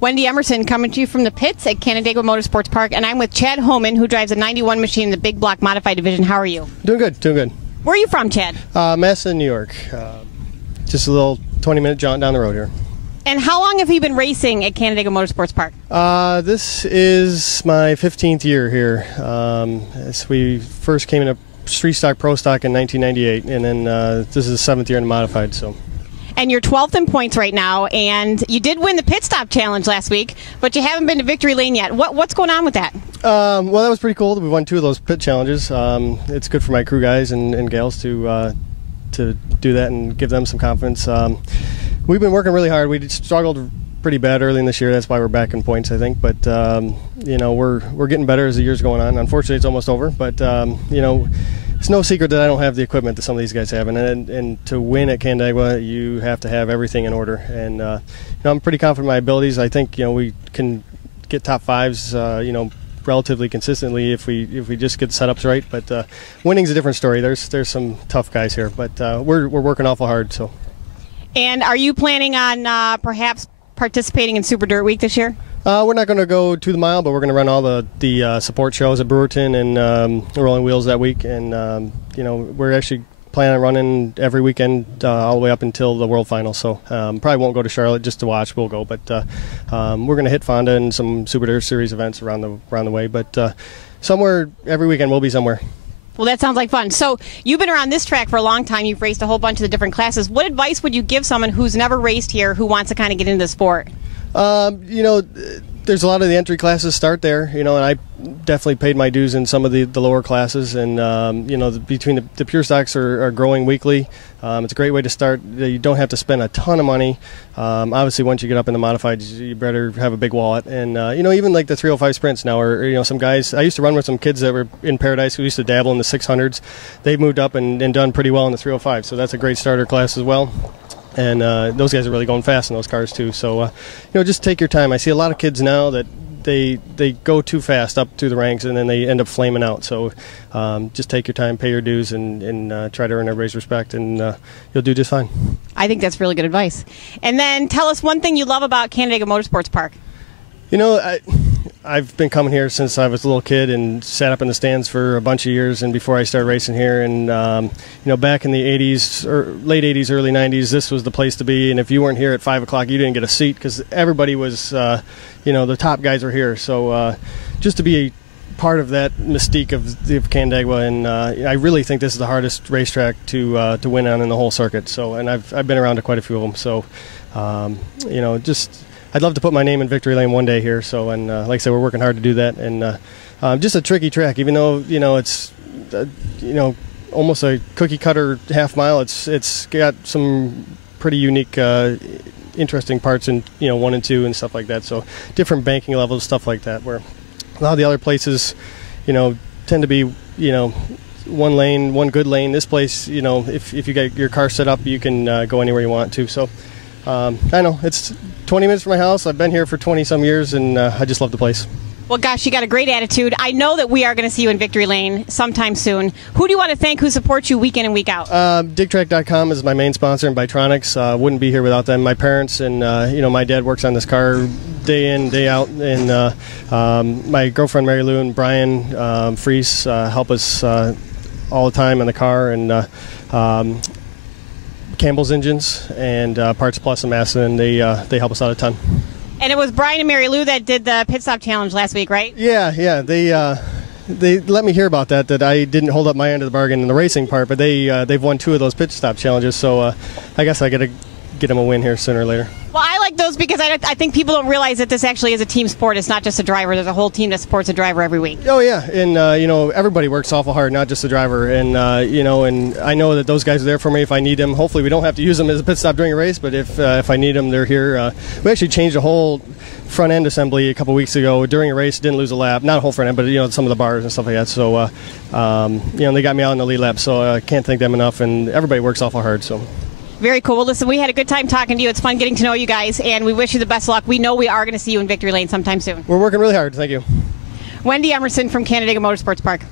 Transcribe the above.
Wendy Emerson coming to you from the pits at Canandaigua Motorsports Park, and I'm with Chad Homan, who drives a 91 machine in the big block modified division. How are you? Doing good, doing good. Where are you from, Chad? Madison, New York. Just a little 20-minute jaunt down the road here. And how long have you been racing at Canandaigua Motorsports Park? This is my 15th year here. We first came into street stock, pro stock in 1998, and then this is the 7th year in the modified. So. And you're 12th in points right now, and you did win the pit stop challenge last week, but you haven't been to victory lane yet. What's going on with that? Well, that was pretty cool. We won 2 of those pit challenges. It's good for my crew guys and gals to do that and give them some confidence. We've been working really hard. We struggled pretty bad early in this year. That's why we're back in points, I think. But we're getting better as the year's going on. Unfortunately, it's almost over. But it's no secret that I don't have the equipment that some of these guys have, and to win at Canandaigua, you have to have everything in order. And I'm pretty confident in my abilities. I think we can get top 5s, relatively consistently if we just get the setups right. But winning's a different story. There's some tough guys here, but we're working awful hard. So. And are you planning on perhaps participating in Super Dirt Week this year? We're not going to go to the mile, but we're going to run all the support shows at Brewerton and Rolling Wheels that week. And we're actually planning on running every weekend all the way up until the World Final. So probably won't go to Charlotte just to watch. We'll go, but we're going to hit Fonda and some Super Dirt Series events around the way. But somewhere every weekend we'll be somewhere. Well, that sounds like fun. So you've been around this track for a long time. You've raced a whole bunch of the different classes. What advice would you give someone who's never raced here who wants to kind of get into the sport? There's a lot of the entry classes start there, and I definitely paid my dues in some of the lower classes. And, between the pure stocks are growing weekly. It's a great way to start. You don't have to spend a ton of money. Obviously, once you get up in the modifieds, you better have a big wallet. And, even like the 305 sprints now are, some guys. I used to run with some kids that were in Paradise who used to dabble in the 600s. They've moved up and done pretty well in the 305. So that's a great starter class as well. And those guys are really going fast in those cars too. So, just take your time. I see a lot of kids now that they go too fast up through the ranks and then they end up flaming out. So just take your time, pay your dues, and try to earn everybody's respect, and you'll do just fine. I think that's really good advice. And then tell us one thing you love about Canandaigua Motorsports Park. I've been coming here since I was a little kid and sat up in the stands for a bunch of years, and before I started racing here. And back in the 80s, or late 80s, early 90s, this was the place to be. And if you weren't here at 5 o'clock, you didn't get a seat because everybody was, the top guys were here. So just to be a part of that mystique of Canandaigua, and I really think this is the hardest racetrack to win on in the whole circuit. So, and I've been around to quite a few of them. So, I'd love to put my name in victory lane one day here. So, and like I said, we're working hard to do that. And just a tricky track, even though it's almost a cookie cutter half mile. It's got some pretty unique, interesting parts in 1 and 2 and stuff like that. So different banking levels, stuff like that. Where a lot of the other places, tend to be one lane, one good lane. This place, if you get your car set up, you can go anywhere you want to. So. I know it's 20 minutes from my house. I've been here for 20-some years, and I just love the place. Well, gosh, you got a great attitude. I know that we are going to see you in victory lane sometime soon. Who do you want to thank who supports you week in and week out? Digtrack.com is my main sponsor, and Bytronics. Wouldn't be here without them. My parents and, my dad works on this car day in, day out. And my girlfriend, Mary Lou, and Brian Fries help us all the time in the car. And Campbell's Engines and Parts Plus and Masson, they help us out a ton. And it was Brian and Mary Lou that did the pit stop challenge last week, right? Yeah. They let me hear about that I didn't hold up my end of the bargain in the racing part, but they've won 2 of those pit stop challenges. So I guess I got to get them a win here sooner or later. Well, I like those because I think people don't realize that this actually is a team sport. It's not just a driver. There's a whole team that supports a driver every week. Oh, yeah. And, everybody works awful hard, not just the driver. And, and I know that those guys are there for me if I need them. Hopefully we don't have to use them as a pit stop during a race, but if I need them, they're here. We actually changed the whole front end assembly a couple weeks ago during a race. Didn't lose a lap. Not a whole front end, but, some of the bars and stuff like that. So, they got me out in the lead lap, so I can't thank them enough. And everybody works awful hard, so. Very cool. Well, listen, we had a good time talking to you. It's fun getting to know you guys, and we wish you the best luck. We know we are going to see you in victory lane sometime soon. We're working really hard. Thank you. Wendy Emerson from Canandaigua Motorsports Park.